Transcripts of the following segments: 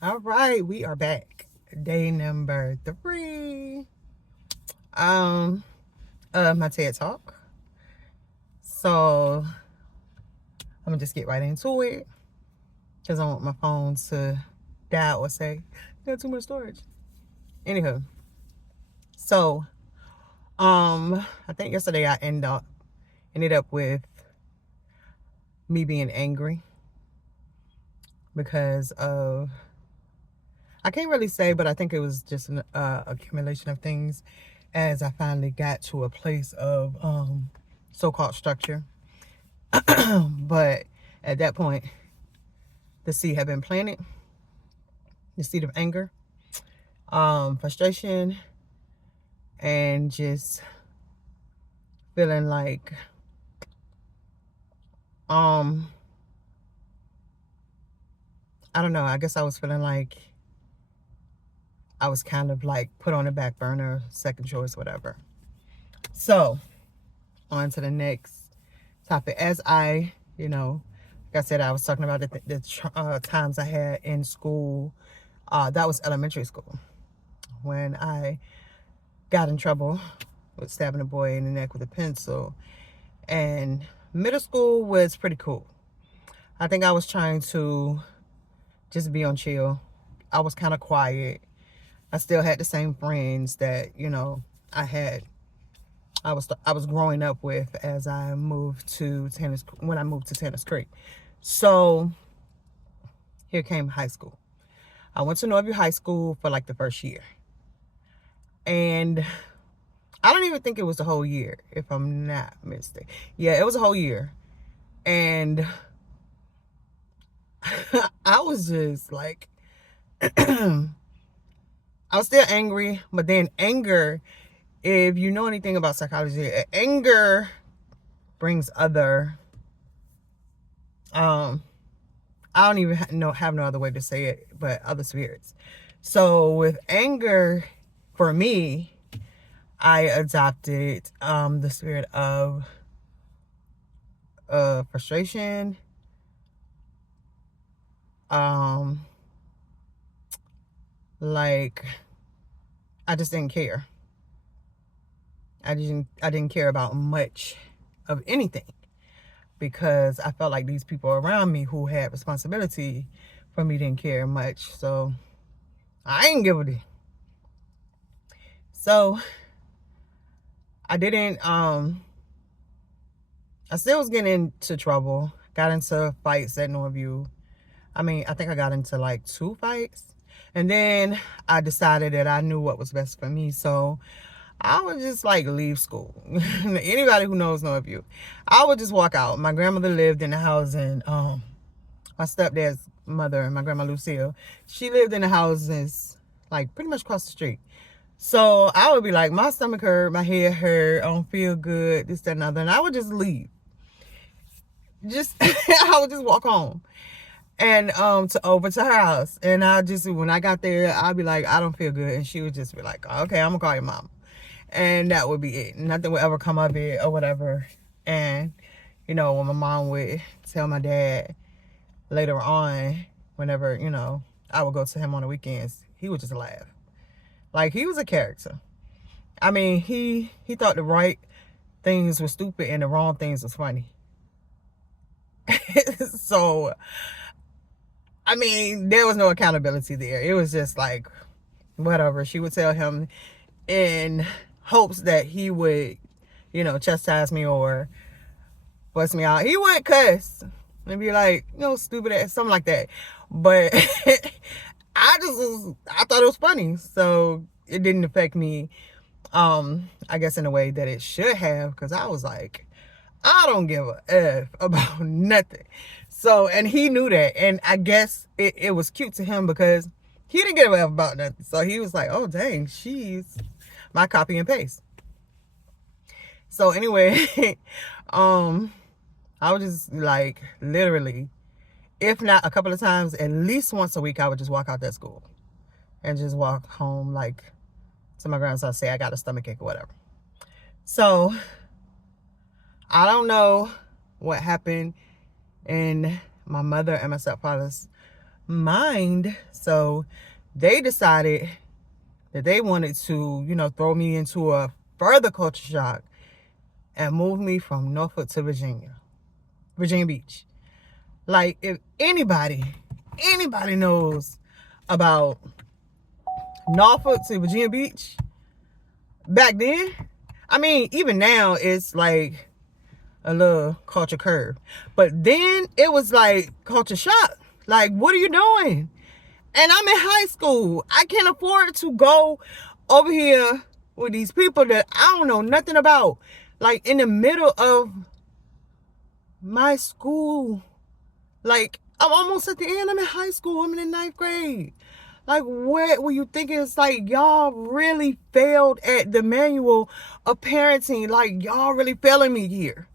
All right, we are back. Day number 3. Um, my TED Talk. So I'm gonna just get right into it because I want my phone to die or say you got too much storage. Anywho, so I think yesterday I ended up with me being angry because of, I can't really say, but I think it was just an accumulation of things as I finally got to a place of so-called structure. But at that point, the seed had been planted, the seed of anger, frustration, and just feeling like um I don't know, I guess I was feeling like I was kind of like put on the back burner, second choice, whatever. So on to the next topic. As like I said, I was talking about the times I had in school. That was elementary school when I got in trouble with stabbing a boy in the neck with a pencil. And middle school was pretty cool. I think I was trying to just be on chill. I was kind of quiet. I still had the same friends that, I had I was growing up with as I moved to Tennis Creek. So here came high school. I went to Northview High School for like the first year. And I don't even think it was the whole year, if I'm not mistaken. Yeah, it was a whole year. And I was just like, I was still angry, but then anger, if you know anything about psychology, anger brings other, I don't even have no other way to say it, but other spirits. So with anger, for me, I adopted the spirit of frustration, like I just didn't care. I didn't care about much of anything because I felt like these people around me who had responsibility for me didn't care much. So I ain't give a damn. So I didn't I still was getting into trouble. Got into fights at Northview. I think I got into like 2 fights. And then I decided that I knew what was best for me. So I would just like leave school. Anybody who knows Northview, I would just walk out. My grandmother lived in the house, and my stepdad's mother, my grandma Lucille, she lived in the houses like pretty much across the street. So I would be like, my stomach hurt, my head hurt, I don't feel good, this, that, and other. And I would just leave. I would just walk home and over to her house. And when I got there, I'd be like, I don't feel good. And she would just be like, okay, I'm gonna call your mom. And that would be it. Nothing would ever come of it or whatever. And, when my mom would tell my dad later on, whenever, I would go to him on the weekends, he would just laugh. Like, he was a character. He thought the right things were stupid and the wrong things was funny. So, there was no accountability there. It was just like, whatever. She would tell him in hopes that he would, chastise me or bust me out. He would cuss and be like, stupid ass, something like that. But I thought it was funny. So it didn't affect me, I guess in a way that it should have, because I was like, I don't give a F about nothing. So, and he knew that. And I guess it was cute to him because he didn't give a F about nothing. So he was like, oh, dang, she's my copy and paste. So anyway, I would just like literally, if not a couple of times, at least once a week, I would just walk out that school and just walk home like to my grandson, say I got a stomachache or whatever. So I don't know what happened in my mother and my stepfather's mind. So they decided that they wanted to, throw me into a further culture shock and move me from Norfolk to Virginia Beach. Like, if anybody knows about Norfolk to Virginia Beach back then, I mean, even now it's like a little culture curve. But then it was like culture shock. Like, what are you doing? And I'm in high school. I can't afford to go over here with these people that I don't know nothing about. Like, in the middle of my school. Like, I'm almost at the end. I'm in high school. I'm in the 9th grade. Like, what were you thinking? It's like, y'all really failed at the manual of parenting. Like, y'all really failing me here.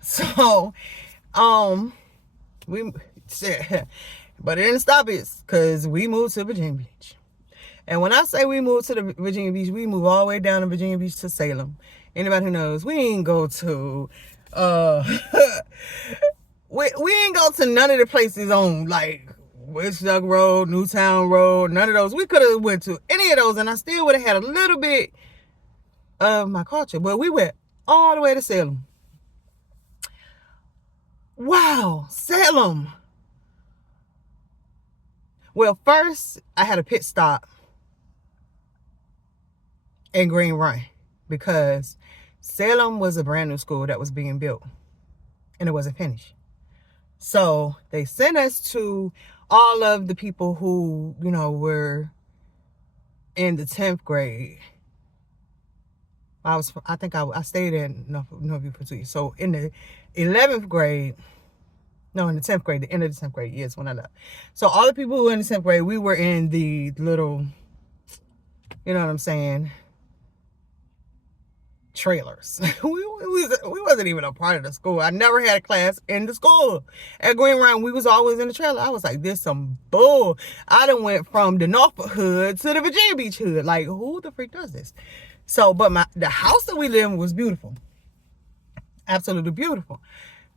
So, we said, but it didn't stop us, because we moved to Virginia Beach. And when I say we moved to the Virginia Beach, we moved all the way down to Virginia Beach to Salem. Anybody who knows, we ain't go to, we ain't go to none of the places on, like, West Duck Road, Newtown Road, none of those. We could have went to any of those, and I still would have had a little bit of my culture. But we went all the way to Salem. Wow, Salem. Well, first, I had a pit stop in Green Run, because Salem was a brand new school that was being built, and it wasn't finished. So they sent us to all of the people who, were in the 10th grade. I stayed in Northview for 2 years. So in the 11th grade, no, in the 10th grade, the end of the 10th grade, yes, when I left. So all the people who were in the 10th grade, we were in the little, you know what I'm saying, trailers. we wasn't even a part of the school. I never had a class in the school. At Green Run, we was always in the trailer. I was like, this some bull. I done went from the Norfolk hood to the Virginia Beach hood. Like, who the freak does this? So, but the house that we lived in was beautiful. Absolutely beautiful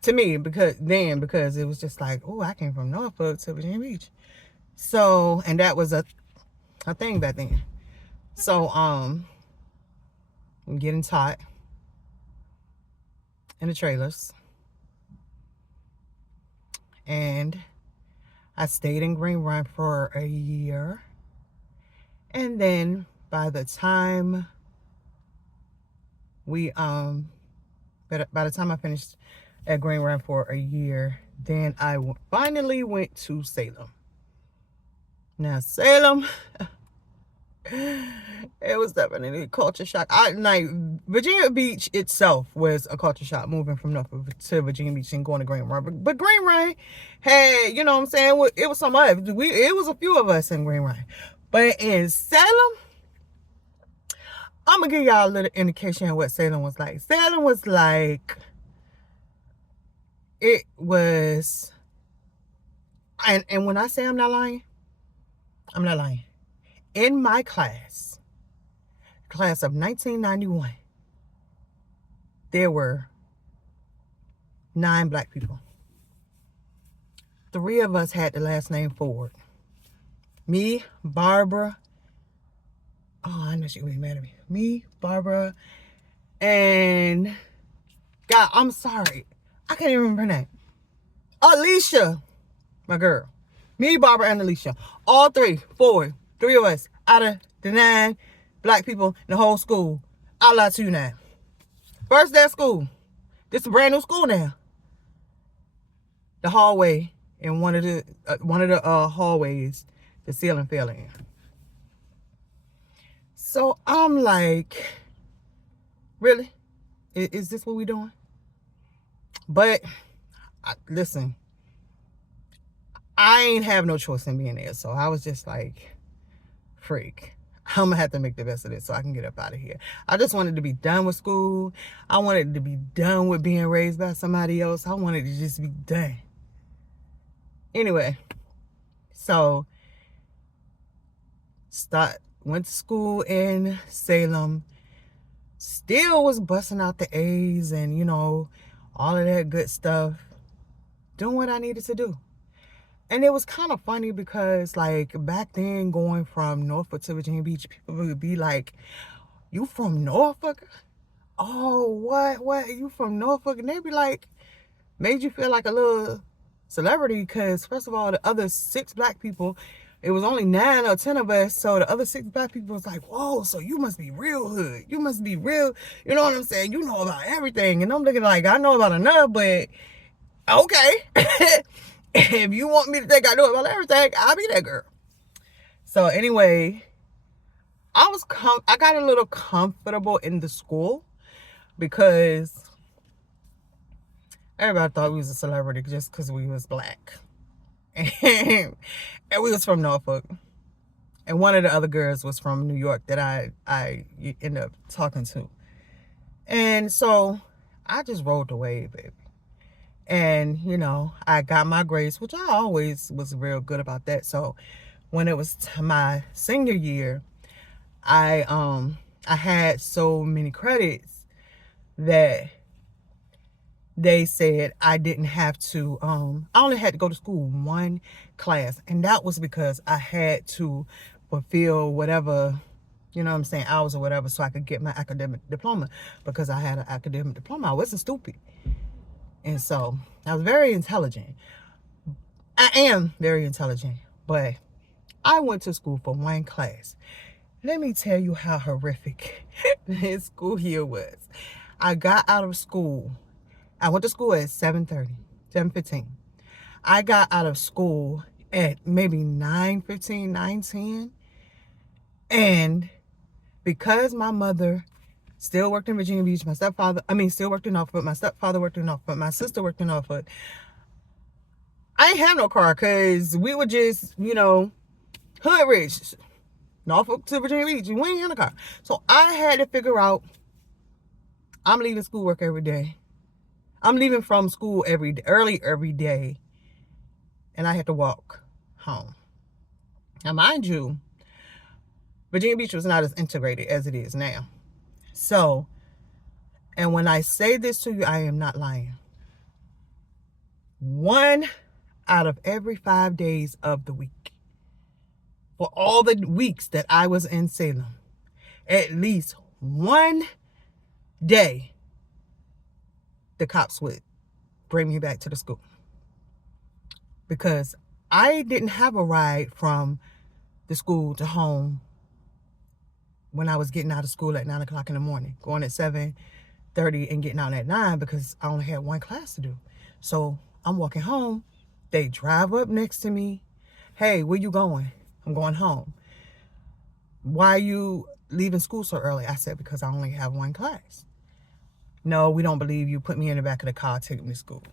to me, because it was just like, oh, I came from Norfolk to Virginia Beach. So, and that was a thing back then. So, I'm getting taught in the trailers. And I stayed in Green Run for a year. And then by the time by the time I finished at Green Run for a year, then I finally went to Salem. Now, Salem, it was definitely a culture shock. Virginia Beach itself was a culture shock, moving from Norfolk to Virginia Beach and going to Green Run. But Green Run had, you know what I'm saying, it was some other. It was a few of us in Green Run. But in Salem, I'm going to give y'all a little indication of what Salem was like. Salem was like, it was, and when I say I'm not lying, I'm not lying. In my class of 1991, there were 9 black people. 3 of us had the last name Ford. Me, Barbara. Oh, I know she would be mad at me. Me, Barbara, and God, I'm sorry. I can't even remember her name. Alicia, my girl. Me, Barbara, and Alicia. All 3 of us out of the 9 black people in the whole school. I'll lie to you now. First day of school. This is a brand new school now. The hallway in one of the hallways, the ceiling fell in. So I'm like, really? Is this what we doing? But listen, I ain't have no choice in being there. So I was just like, freak, I'm gonna have to make the best of this so I can get up out of here. I just wanted to be done with school. I wanted to be done with being raised by somebody else. I wanted to just be done. Anyway, so went to school in Salem. Still was busting out the A's and, all of that good stuff. Doing what I needed to do. And it was kind of funny because, like, back then, going from Norfolk to Virginia Beach, people would be like, you from Norfolk? Oh, what? You from Norfolk? And they'd be like, made you feel like a little celebrity because, first of all, the other 6 black people, it was only 9 or 10 of us. So the other 6 black people was like, whoa, so you must be real hood. You must be real. You know what I'm saying? You know about everything. And I'm looking like, I know about enough, but okay. If you want me to think I know about everything, I'll be that girl. So anyway, I got a little comfortable in the school because everybody thought we was a celebrity just because we was black. And we was from Norfolk. And one of the other girls was from New York that I ended up talking to. And so I just rolled the wave, baby. And, you know, I got my grades, which I always was real good about that. So when it was my senior year, I had so many credits that they said I didn't have to, I only had to go to school 1 class. And that was because I had to fulfill whatever, you know what I'm saying, hours or whatever, so I could get my academic diploma, because I had an academic diploma. I wasn't stupid. And so I was very intelligent. I am very intelligent, but I went to school for 1 class. Let me tell you how horrific this school year was. I got out of school. I went to school at 7:30, 7:15. I got out of school at maybe 9:15, 9:10. And because my mother still worked in Virginia Beach, still worked in Norfolk, my stepfather worked in Norfolk, my sister worked in Norfolk, I ain't have no car because we were just, you know, hood rich. Norfolk to Virginia Beach, we ain't have a car. So I had to figure out, I'm leaving schoolwork every day. I'm leaving from school early every day. And I had to walk home. Now, mind you, Virginia Beach was not as integrated as it is now. So, and when I say this to you, I am not lying. 1 out of every 5 days of the week, for all the weeks that I was in Salem, at least 1 day, the cops would bring me back to the school. Because I didn't have a ride from the school to home when I was getting out of school at 9 o'clock in the morning, going at 7:30 and getting out at 9, because I only had 1 class to do. So I'm walking home. They drive up next to me. Hey, where you going? I'm going home. Why are you leaving school so early? I said, because I only have 1 class. No, we don't believe you. Put me in the back of the car, take me to school.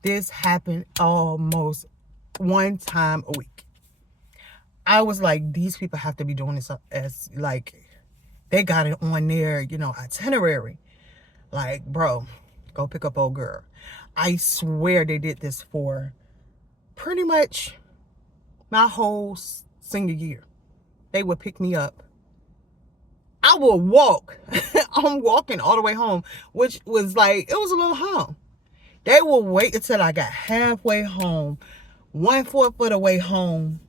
This happened almost 1 time a week. I was like, these people have to be doing this as, like, they got it on their, you know, itinerary. Like, bro, go pick up old girl. I swear they did this for pretty much my whole senior year. They would pick me up. I would walk. I'm walking all the way home, which was like, it was a little home. They will wait until I got halfway home, 1/4 of the way home,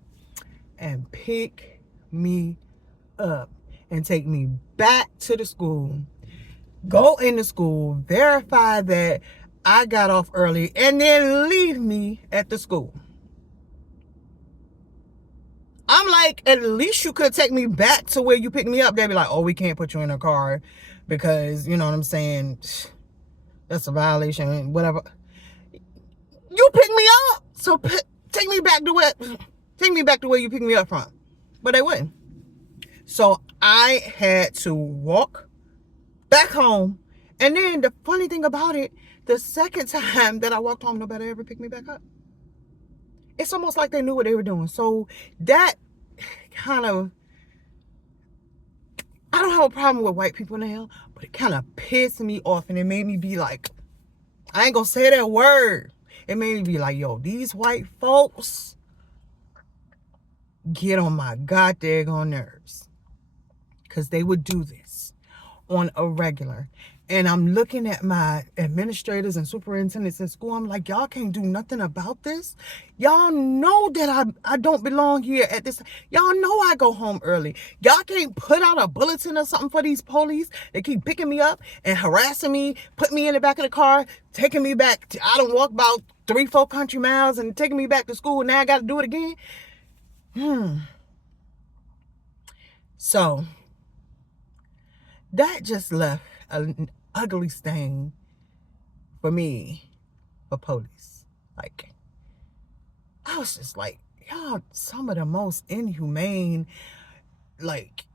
and pick me up and take me back to the school, go into school, verify that I got off early, and then leave me at the school. I'm like, at least you could take me back to where you picked me up. They'd be like, oh, we can't put you in a car because, you know what I'm saying, that's a violation, whatever. You picked me up, so take me back to where you picked me up from. But they wouldn't. So I had to walk back home. And then the funny thing about it, the second time that I walked home, nobody ever picked me back up. It's almost like they knew what they were doing. So that kind of, I don't have a problem with white people now, but it kind of pissed me off, and it made me be like, I ain't gonna say that word. It made me be like, yo, these white folks get on my goddamn nerves. Because they would do this on a regular. And I'm looking at my administrators and superintendents in school. I'm like, y'all can't do nothing about this. Y'all know that I don't belong here at this. Y'all know I go home early. Y'all can't put out a bulletin or something for these police. They keep picking me up and harassing me, put me in the back of the car, taking me back. I don't walk about 3-4 country miles and taking me back to school. Now I got to do it again. So that just left an ugly stain for me, for police. Like, I was just like, y'all, some of the most inhumane, like,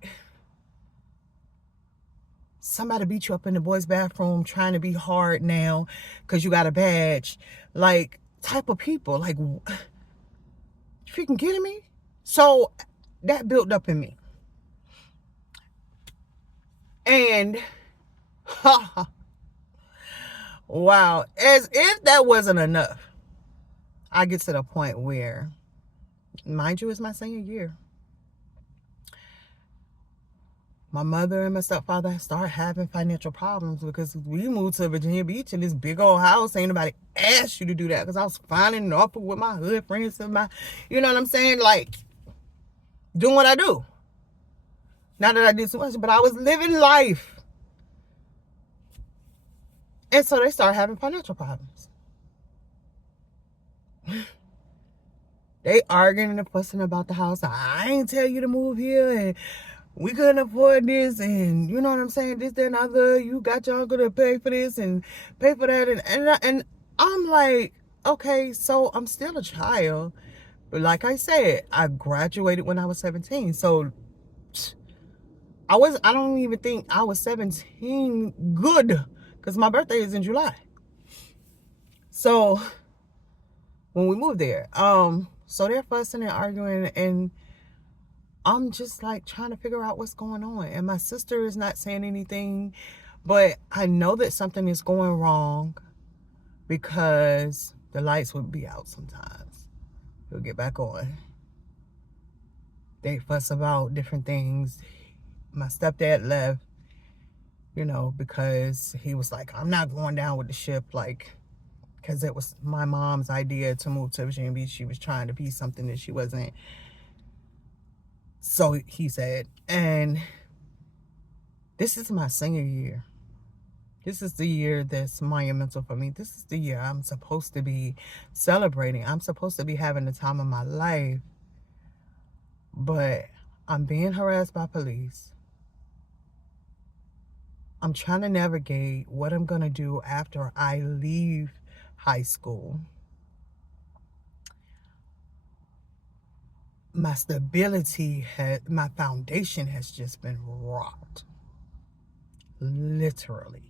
somebody beat you up in the boys' bathroom trying to be hard now because you got a badge, like, type of people. Like, you freaking kidding me? So that built up in me. And wow, as if that wasn't enough, I get to the point where, mind you, it's my senior year. My mother and my stepfather start having financial problems because we moved to Virginia Beach in this big old house. Ain't nobody asked you to do that because I was fine in Norfolk with my hood friends and my, you know what I'm saying? Like, doing what I do. Not that I did so much, but I was living life. And so they start having financial problems. They arguing and fussing about the house. I ain't tell you to move here, and we couldn't afford this, and you know what I'm saying, this, that, and other. You got y'all gonna pay for this and pay for that, and I'm like, okay, so I'm still a child. But like I said, I graduated when I was 17. So I don't even think I was 17 good, because my birthday is in July. So when we moved there, so they're fussing and arguing, and I'm just like trying to figure out what's going on. And my sister is not saying anything, but I know that something is going wrong because the lights would be out sometimes. It'll get back on. They fuss about different things. My stepdad left, you know, because he was like, I'm not going down with the ship, like, because it was my mom's idea to move to Virginia Beach. She was trying to be something that she wasn't. So he said, and this is my senior year. This is the year that's monumental for me. This is the year I'm supposed to be celebrating. I'm supposed to be having the time of my life. But I'm being harassed by police. I'm trying to navigate what I'm going to do after I leave high school. My stability, my foundation has just been rocked. Literally.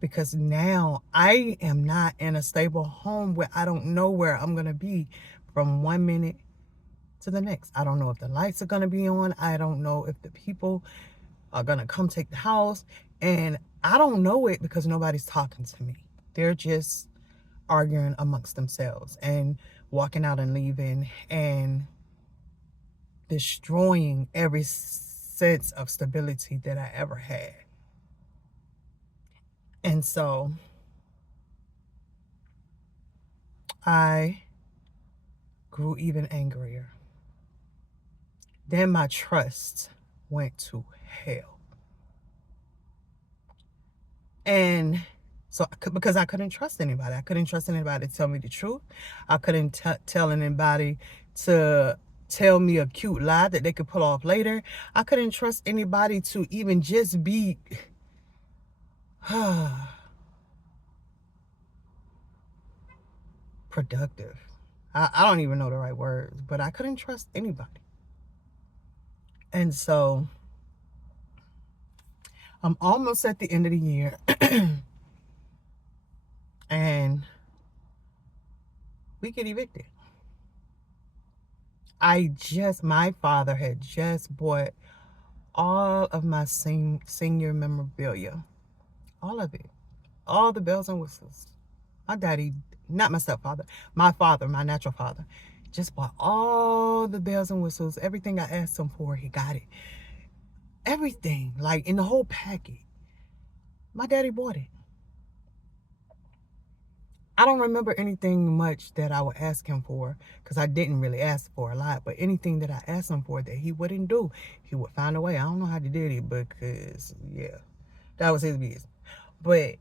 Because now I am not in a stable home where I don't know where I'm going to be from 1 minute to the next. I don't know if the lights are going to be on. I don't know if the people are going to come take the house. And I don't know it because nobody's talking to me. They're just arguing amongst themselves and walking out and leaving and destroying every sense of stability that I ever had. And so I grew even angrier. Then my trust went to hell. And so, because I couldn't trust anybody. I couldn't trust anybody to tell me the truth. I couldn't tell anybody to tell me a cute lie that they could pull off later. I couldn't trust anybody to even just be productive. I don't even know the right words, but I couldn't trust anybody. And so I'm almost at the end of the year. And we get evicted. My father had just bought all of my senior memorabilia. All of it. All the bells and whistles. My daddy, not my stepfather, my father, my natural father, just bought all the bells and whistles. Everything I asked him for, he got it. Everything, like in the whole package. My daddy bought it. I don't remember anything much that I would ask him for because I didn't really ask for a lot. But anything that I asked him for that he wouldn't do, he would find a way. I don't know how he did it because, yeah, that was his business. But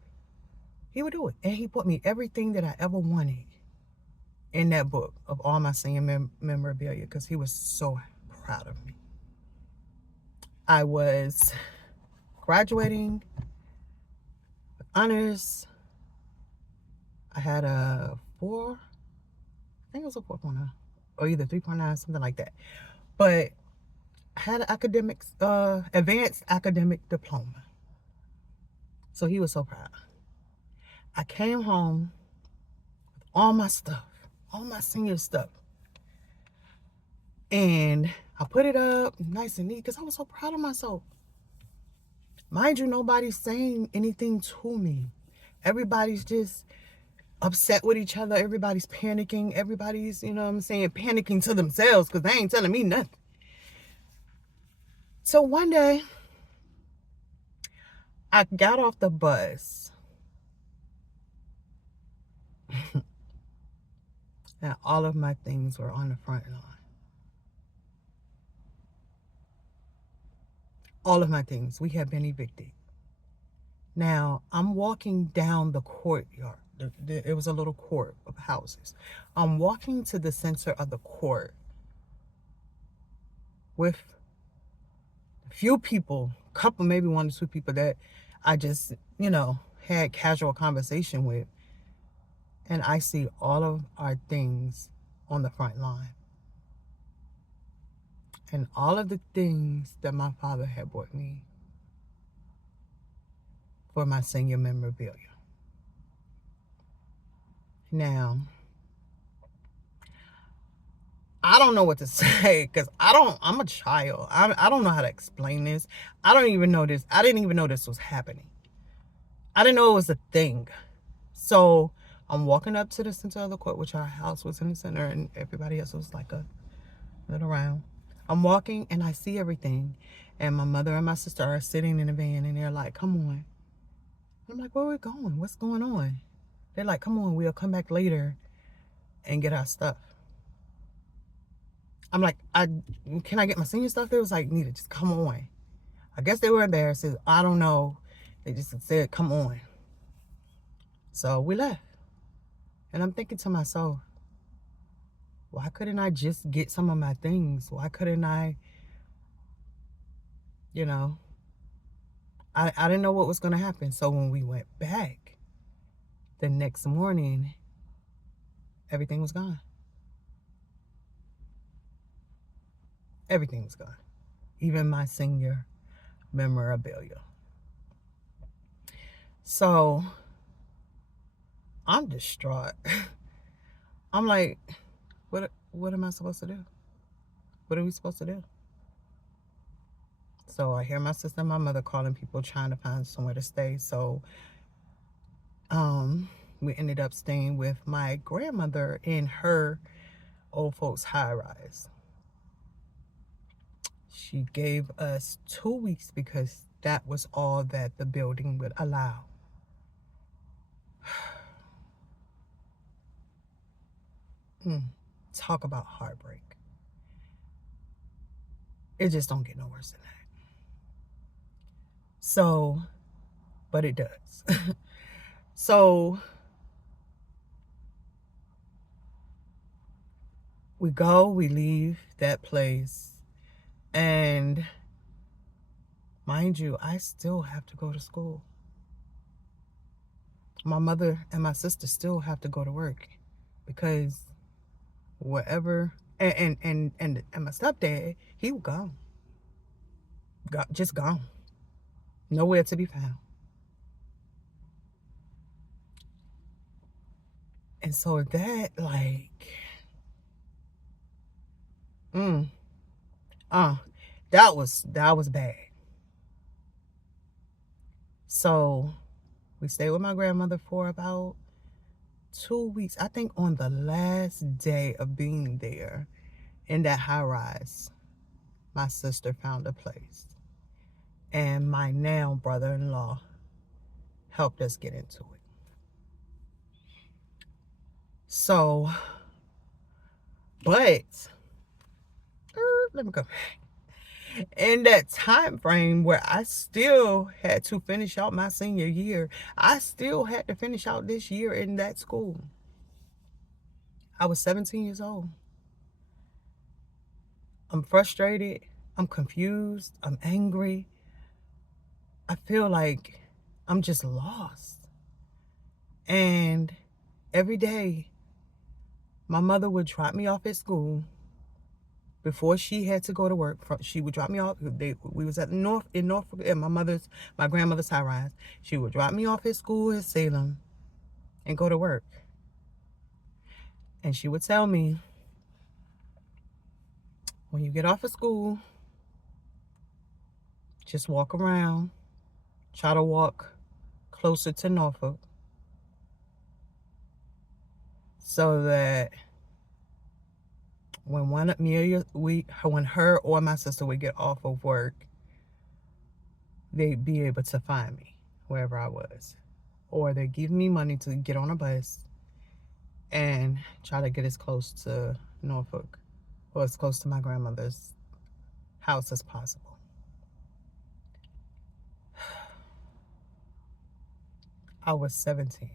he would do it. And he bought me everything that I ever wanted in that book of all my senior memorabilia because he was so proud of me. I was graduating with honors. I had a 4, I think it was a 4.0 or either 3.9, something like that. But I had an academics, advanced academic diploma. So he was so proud. I came home with all my stuff, all my senior stuff. And I put it up nice and neat because I was so proud of myself. Mind you, nobody's saying anything to me. Everybody's just upset with each other. Everybody's panicking. Everybody's, you know what I'm saying, panicking to themselves because they ain't telling me nothing. So one day, I got off the bus and all of my things were on the front line. All of my things. We had been evicted. Now, I'm walking down the courtyard. It was a little court of houses. I'm walking to the center of the court with a few people, a couple, maybe 1 or 2 people that I just, you know, had casual conversation with. And I see all of our things on the front line. And all of the things that my father had bought me for my senior memorabilia. Now, I don't know what to say because I'm a child. I don't know how to explain this. I don't even know this. I didn't even know this was happening. I didn't know it was a thing. So I'm walking up to the center of the court, which our house was in the center and everybody else was like a little round. I'm walking and I see everything. And my mother and my sister are sitting in the van and they're like, come on. I'm like, where are we going? What's going on? They're like, come on, we'll come back later and get our stuff. I'm like, can I get my senior stuff? They was like, Nita, just come on. I guess they were embarrassed. I don't know. They just said, come on. So we left. And I'm thinking to myself, why couldn't I just get some of my things? Why couldn't I, you know, I didn't know what was going to happen. So when we went back the next morning, everything was gone. Everything was gone. Even my senior memorabilia. So I'm distraught. I'm like, what am I supposed to do? What are we supposed to do? So I hear my sister and my mother calling people trying to find somewhere to stay. So we ended up staying with my grandmother in her old folks high rise. She gave us 2 weeks because that was all that the building would allow. Talk about heartbreak. It just don't get no worse than that. So, but it does. So we leave that place, and mind you, I still have to go to school. My mother and my sister still have to go to work because whatever, and my stepdad, he was gone. Just gone. Nowhere to be found. And so that, like, that was bad. So we stayed with my grandmother for about 2 weeks. I think on the last day of being there in that high rise, my sister found a place. And my now brother-in-law helped us get into it. So, but let me go. In that time frame where I still had to finish out my senior year, I still had to finish out this year in that school. I was 17 years old. I'm frustrated. I'm confused. I'm angry. I feel like I'm just lost. And every day, my mother would drop me off at school before she had to go to work. She would drop me off. We was in Norfolk, at my grandmother's high rise. She would drop me off at school in Salem and go to work. And she would tell me, when you get off of school, just walk around, try to walk closer to Norfolk so that when when her or my sister would get off of work, they'd be able to find me wherever I was. Or they'd give me money to get on a bus and try to get as close to Norfolk or as close to my grandmother's house as possible. I was 17.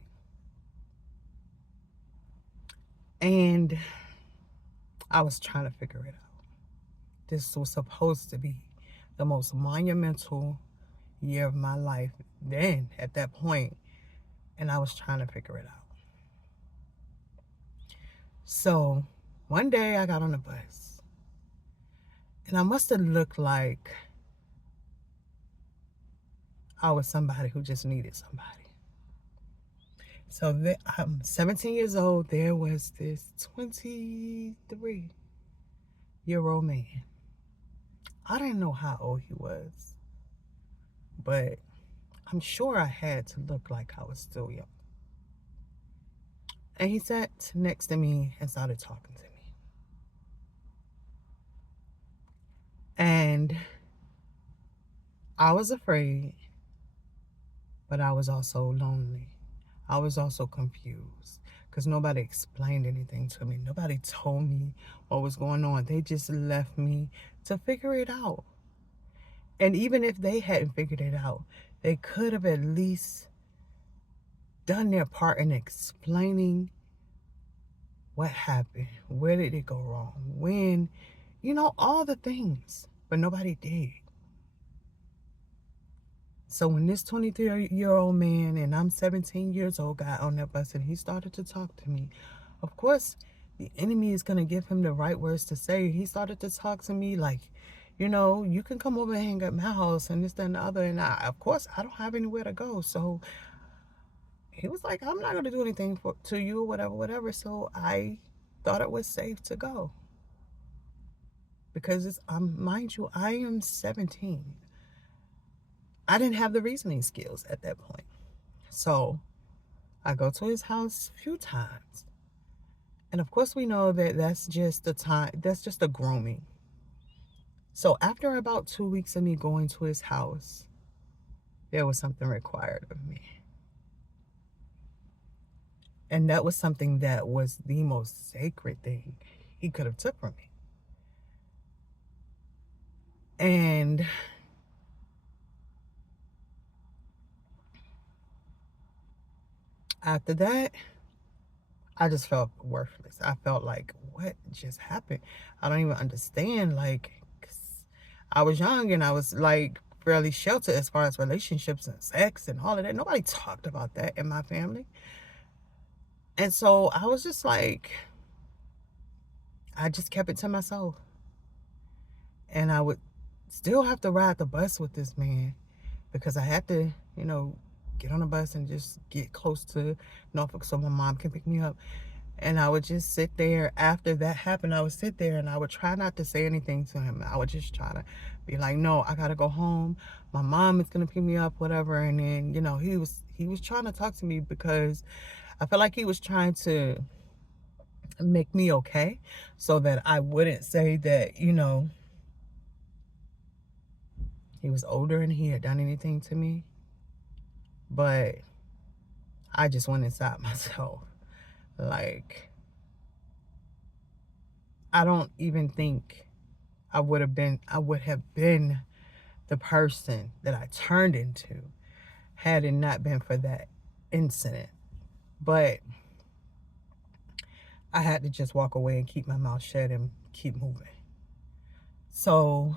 And I was trying to figure it out. This was supposed to be the most monumental year of my life then, at that point, and I was trying to figure it out. So one day I got on the bus, and I must have looked like I was somebody who just needed somebody. So I'm 17 years old. There was this 23-year-old man. I didn't know how old he was, but I'm sure I had to look like I was still young. And he sat next to me and started talking to me. And I was afraid, but I was also lonely. I was also confused because nobody explained anything to me. Nobody told me what was going on. They just left me to figure it out. And even if they hadn't figured it out, they could have at least done their part in explaining what happened, where did it go wrong, when, all the things, but nobody did. So when this 23-year-old man, and I'm 17 years old, got on that bus and he started to talk to me, of course, the enemy is going to give him the right words to say. He started to talk to me like, you can come over and hang at my house and this, that, and the other. And of course, I don't have anywhere to go. So he was like, I'm not going to do anything to you, whatever. So I thought it was safe to go. Because mind you, I am 17. I didn't have the reasoning skills at that point. So I go to his house a few times. And of course we know that that's just the grooming. So after about 2 weeks of me going to his house, there was something required of me. And that was something that was the most sacred thing he could have took from me. And after that, I just felt worthless. I felt like, what just happened? I don't even understand. Like, 'cause I was young and I was like fairly sheltered as far as relationships and sex and all of that. Nobody talked about that in my family. And so I was just like, I just kept it to myself. And I would still have to ride the bus with this man because I had to, get on the bus and just get close to Norfolk so my mom can pick me up. And I would just sit there. After that happened, I would sit there and I would try not to say anything to him. I would just try to be like, no, I gotta go home. My mom is gonna pick me up, whatever. And then, he was trying to talk to me because I felt like he was trying to make me okay so that I wouldn't say that, he was older and he had done anything to me. But I just went inside myself. Like, I don't even think I would have been the person that I turned into had it not been for that incident. But I had to just walk away and keep my mouth shut and keep moving. So,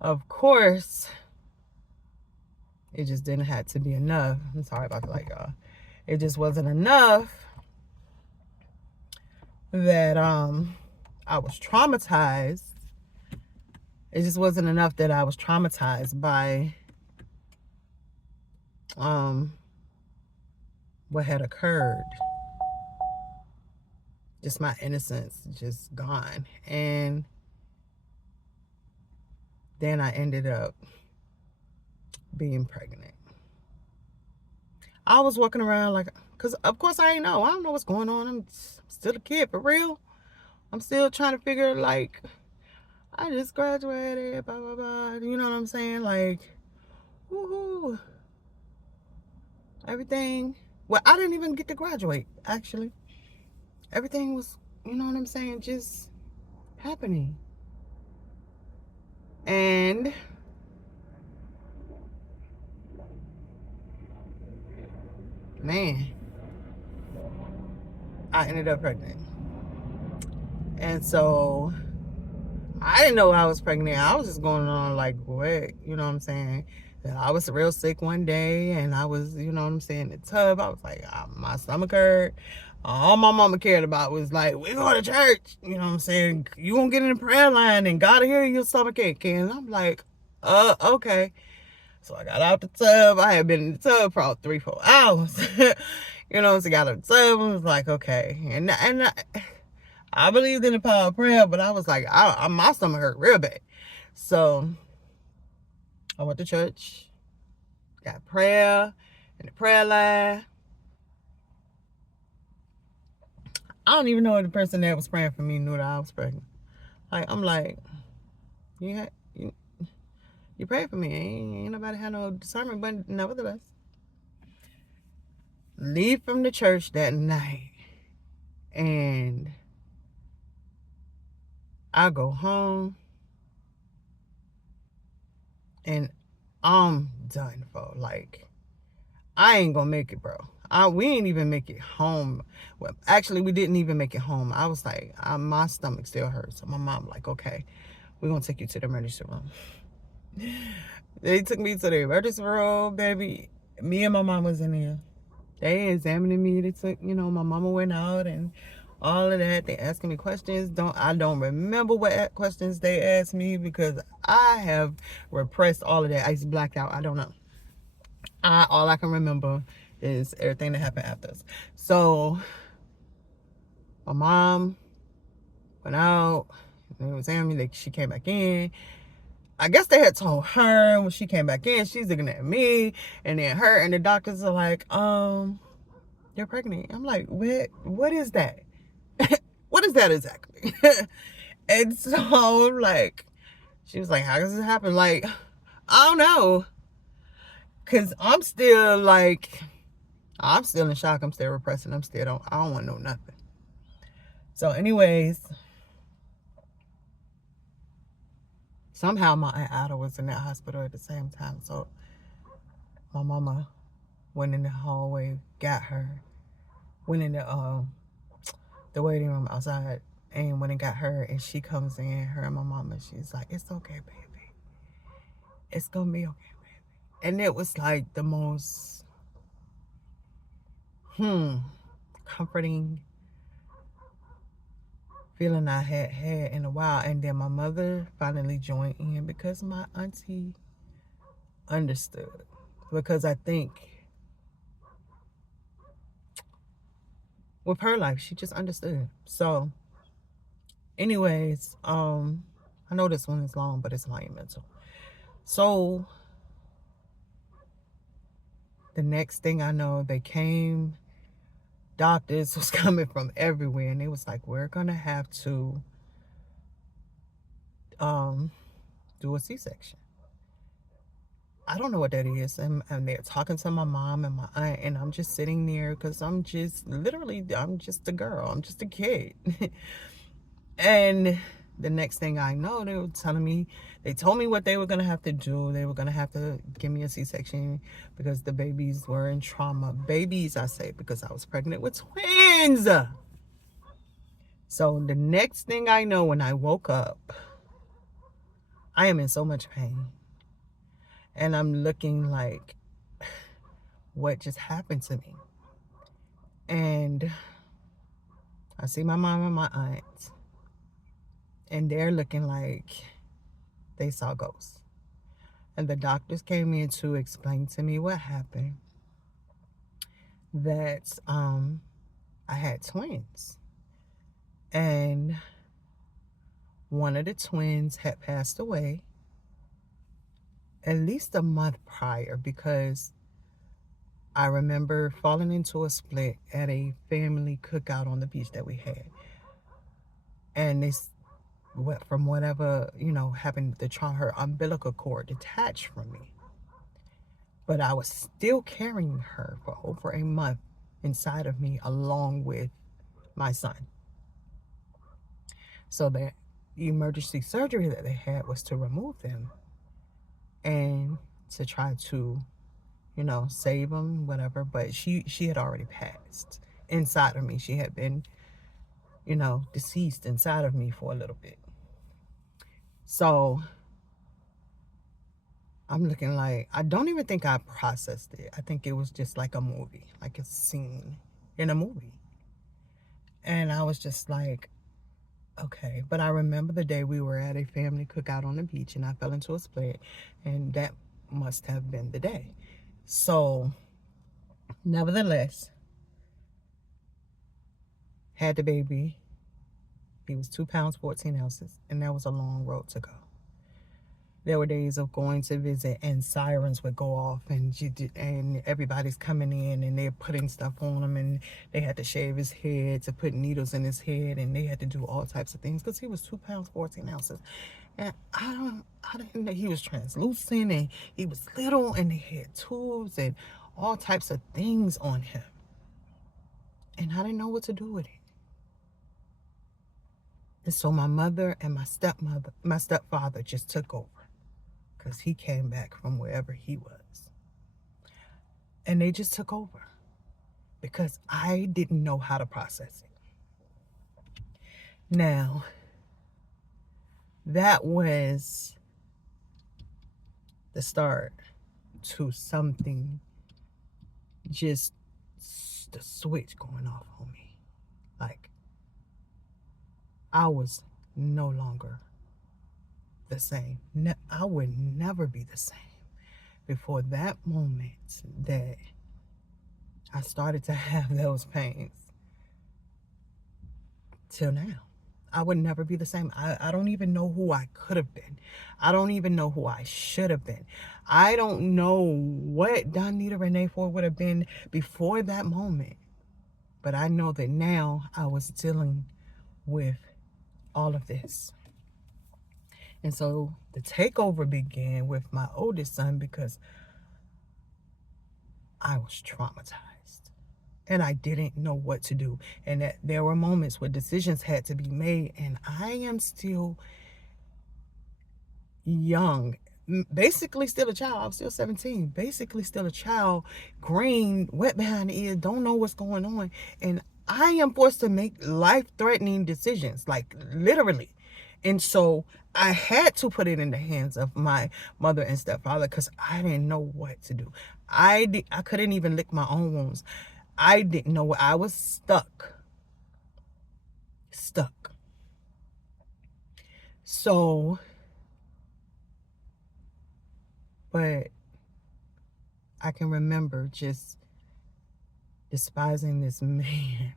of course, it just didn't have to be enough. I'm sorry about the light, y'all. It just wasn't enough that I was traumatized. It just wasn't enough that I was traumatized by what had occurred. Just my innocence just gone. And then I ended up being pregnant. I was walking around like, because of course I don't know what's going on. I'm still a kid, for real. I'm still trying to figure, like, I just graduated, blah, blah, blah. You know what I'm saying? Like, woohoo. Everything. Well, I didn't even get to graduate, actually. Everything was, you know what I'm saying, just happening. And man, I ended up pregnant. And so I didn't know I was pregnant. I was just going on like, what? You know what I'm saying? I was real sick one day and I was, you know what I'm saying, in the tub. I was like, my stomach hurt. All my mama cared about was like, we go to church. You know what I'm saying? You gonna get in the prayer line and God will hear your stomach ache. And I'm like, okay. So I got out the tub. I had been in the tub for about 3-4 hours. You know, so I got out the tub and was like, okay. And I believed in the power of prayer, but I was like, my stomach hurt real bad. So I went to church, got prayer in the prayer line. I don't even know if the person that was praying for me knew that I was pregnant. Like, I'm like, yeah, you prayed for me. Ain't nobody had no discernment, but nevertheless. Leave from the church that night. And I go home. And I'm done for. Like, I ain't gonna make it, bro. We ain't even make it home. Well, actually, we didn't even make it home. I was like, my stomach still hurts. So my mom like, okay, we're gonna take you to the emergency room. They took me to the emergency room, baby. Me and my mom was in there. They examining me. They took, my mama went out and all of that. They asking me questions. I don't remember what questions they asked me because I have repressed all of that. I just blacked out. I don't know. All I can remember is everything that happened after us. So my mom went out. They was examining me. She came back in. I guess they had told her when she came back in, she's looking at me, and then her and the doctors are like, you're pregnant. I'm like, what is that? What is that exactly? And so I'm like, she was like, how does it happen? Like, I don't know. Cause I'm still in shock. I'm still repressing. I don't want to know nothing. So anyways, somehow my Aunt Ada was in that hospital at the same time. So my mama went in the hallway, got her, went in the waiting room outside and went and got her, and she comes in, her and my mama, she's like, it's okay, baby. It's gonna be okay, baby. And it was like the most comforting feeling I had in a while. And then my mother finally joined in because my auntie understood. Because I think with her life, she just understood. So anyways, I know this one is long, but it's monumental. So the next thing I know, they came, doctors was coming from everywhere, and they was like, we're gonna have to do a C-section. I don't know what that is. And they're talking to my mom and my aunt, and I'm just sitting there because I'm just literally, I'm just a girl. I'm just a kid. And the next thing I know, they were telling me, they told me what they were going to have to do. They were going to have to give me a C-section because the babies were in trauma. Babies, I say, because I was pregnant with twins. So the next thing I know, when I woke up, I am in so much pain. And I'm looking like, what just happened to me? And I see my mom and my aunt, and they're looking like they saw ghosts. And the doctors came in to explain to me what happened. That I had twins. And one of the twins had passed away at least a month prior, because I remember falling into a split at a family cookout on the beach that we had. And this, from whatever, happened, her umbilical cord detached from me. But I was still carrying her for over a month inside of me, along with my son. So the emergency surgery that they had was to remove them and to try to, save them, whatever. But she had already passed inside of me. She had been, deceased inside of me for a little bit. So I'm looking like, I don't even think I processed it. I think it was just like a movie, like a scene in a movie. And I was just like, okay. But I remember the day we were at a family cookout on the beach and I fell into a split, and that must have been the day. So, nevertheless, had the baby. He was 2 pounds, 14 ounces, and that was a long road to go. There were days of going to visit and sirens would go off, and everybody's coming in and they're putting stuff on him, and they had to shave his head to put needles in his head, and they had to do all types of things because he was 2 pounds, 14 ounces. And I didn't know he was translucent, and he was little, and they had tubes and all types of things on him. And I didn't know what to do with it. And so my mother and my stepfather just took over, because he came back from wherever he was. And they just took over because I didn't know how to process it. Now, that was the start to something, just the switch going off on me. Like, I was no longer the same. I would never be the same before that moment that I started to have those pains till now. I would never be the same. I don't even know who I could have been. I don't even know who I should have been. I don't know what Donita Renee Ford would have been before that moment. But I know that now I was dealing with all of this. And so the takeover began with my oldest son, because I was traumatized and I didn't know what to do. And that there were moments where decisions had to be made, and I am still young, basically still a child. I'm still 17, basically still a child, green, wet behind the ears, don't know what's going on. And I am forced to make life-threatening decisions, like literally. And so I had to put it in the hands of my mother and stepfather, because I didn't know what to do. I couldn't even lick my own wounds. I didn't know what, I was stuck. So, but I can remember just despising this man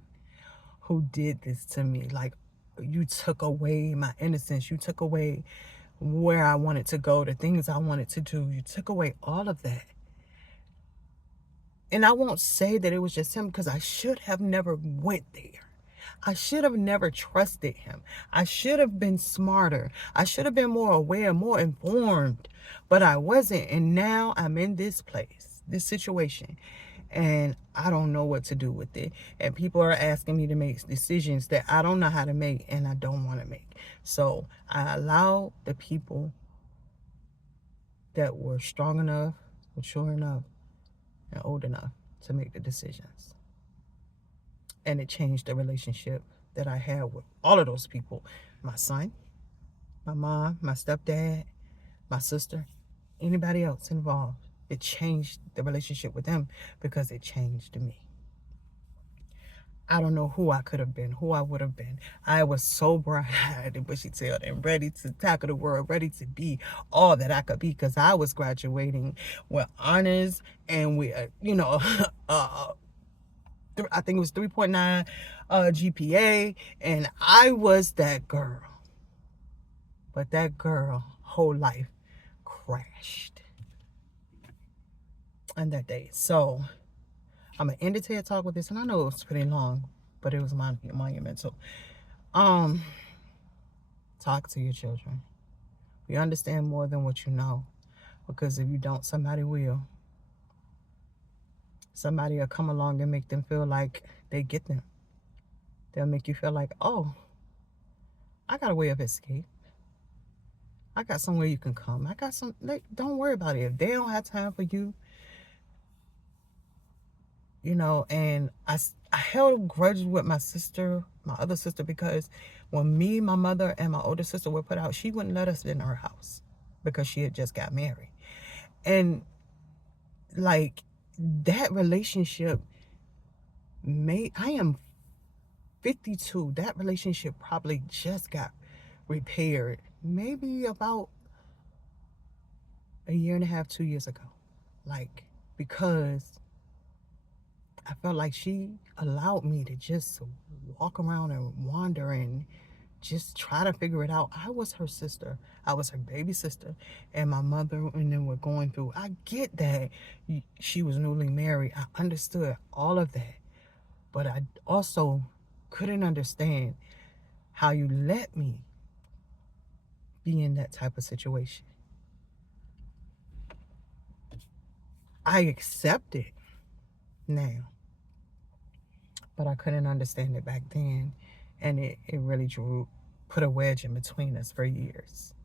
who did this to me. Like, you took away my innocence. You took away where I wanted to go, the things I wanted to do. You took away all of that. And I won't say that it was just him, because I should have never went there. I should have never trusted him. I should have been smarter. I should have been more aware, more informed, but I wasn't. And now I'm in this place, this situation, and I don't know what to do with it. And people are asking me to make decisions that I don't know how to make and I don't want to make. So I allow the people that were strong enough, mature enough, and old enough to make the decisions. And it changed the relationship that I had with all of those people. My son, my mom, my stepdad, my sister, anybody else involved. It changed the relationship with them because it changed me. I don't know who I could have been, who I would have been. I was so bright-eyed and bushy-tailed and ready to tackle the world, ready to be all that I could be, because I was graduating with honors and with, I think it was 3.9 GPA, and I was that girl. But that girl, whole life crashed on that day. So I'm gonna end the TED Talk with this, and I know it was pretty long, but it was monumental. Talk to your children. You understand more than what you know, because if you don't, somebody will. Somebody will come along and make them feel like they get them. They'll make you feel like, oh, I got a way of escape. I got somewhere you can come. I got some. Don't worry about it. If they don't have time for you, and I held grudges with my sister, my other sister, because when me, my mother, and my older sister were put out, she wouldn't let us in her house because she had just got married. And like that relationship I am 52. That relationship probably just got repaired maybe about a year and a half, 2 years ago. Like, because I felt like she allowed me to just walk around and wander and just try to figure it out. I was her sister. I was her baby sister. And my mother and them were going through. I get that she was newly married. I understood all of that. But I also couldn't understand how you let me be in that type of situation. I accept it now, but I couldn't understand it back then, and it really put a wedge in between us for years.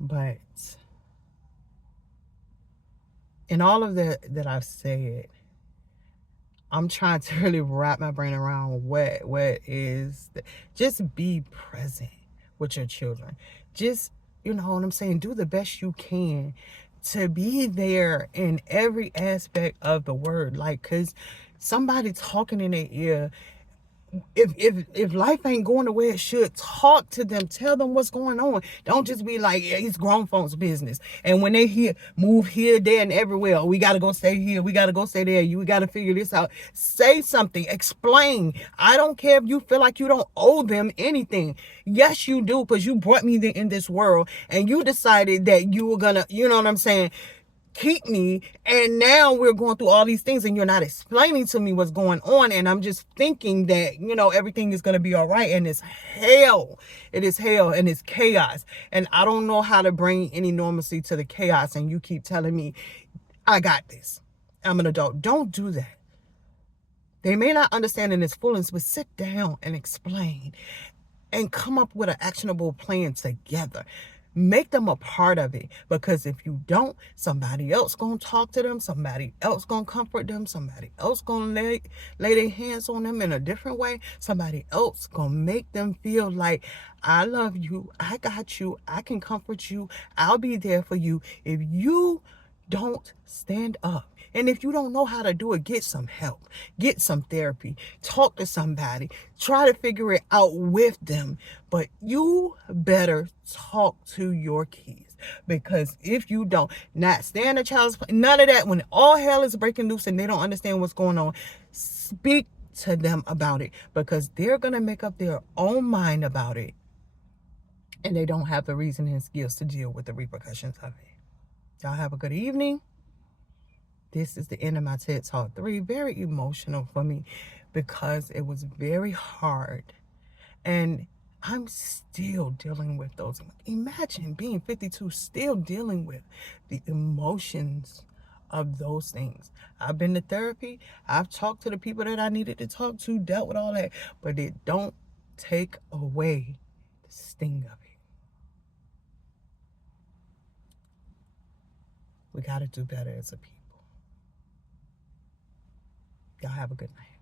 But in all of that I've said, I'm trying to really wrap my brain around what is just be present with your children. Just, you know what I'm saying? Do the best you can to be there in every aspect of the word. Like, cause somebody talking in their ear, if life ain't going the way it should, talk to them, tell them what's going on. Don't just be like, yeah, it's grown folks' business. And when they move here, there, and everywhere, oh, we gotta go stay here, we gotta go stay there, we gotta figure this out. Say something, explain. I don't care if you feel like you don't owe them anything. Yes, you do, because you brought me in this world and you decided that you were gonna, you know what I'm saying, keep me, and now we're going through all these things and you're not explaining to me what's going on, and I'm just thinking that everything is going to be all right, and it's hell. It is hell, and it's chaos, and I don't know how to bring any normalcy to the chaos, and you keep telling me I got this. I'm an adult. Don't do that. They may not understand in its fullness, but sit down and explain and come up with an actionable plan together. Make them a part of it, because if you don't, somebody else gonna talk to them, somebody else gonna comfort them, somebody else gonna lay their hands on them in a different way, somebody else gonna make them feel like, I love you, I got you, I can comfort you, I'll be there for you. If you don't stand up, and if you don't know how to do it, get some help, get some therapy, talk to somebody, try to figure it out with them. But you better talk to your kids, because if you don't, not stand a child's place, none of that, when all hell is breaking loose and they don't understand what's going on, speak to them about it, because they're going to make up their own mind about it, and they don't have the reasoning and skills to deal with the repercussions of it. Y'all have a good evening. this is the end of my TED Talk 3. Very emotional for me because it was very hard. And I'm still dealing with those. Imagine being 52, still dealing with the emotions of those things. I've been to therapy. I've talked to the people that I needed to talk to, dealt with all that. But it don't take away the sting of it. We got to do better as a people. Y'all have a good night.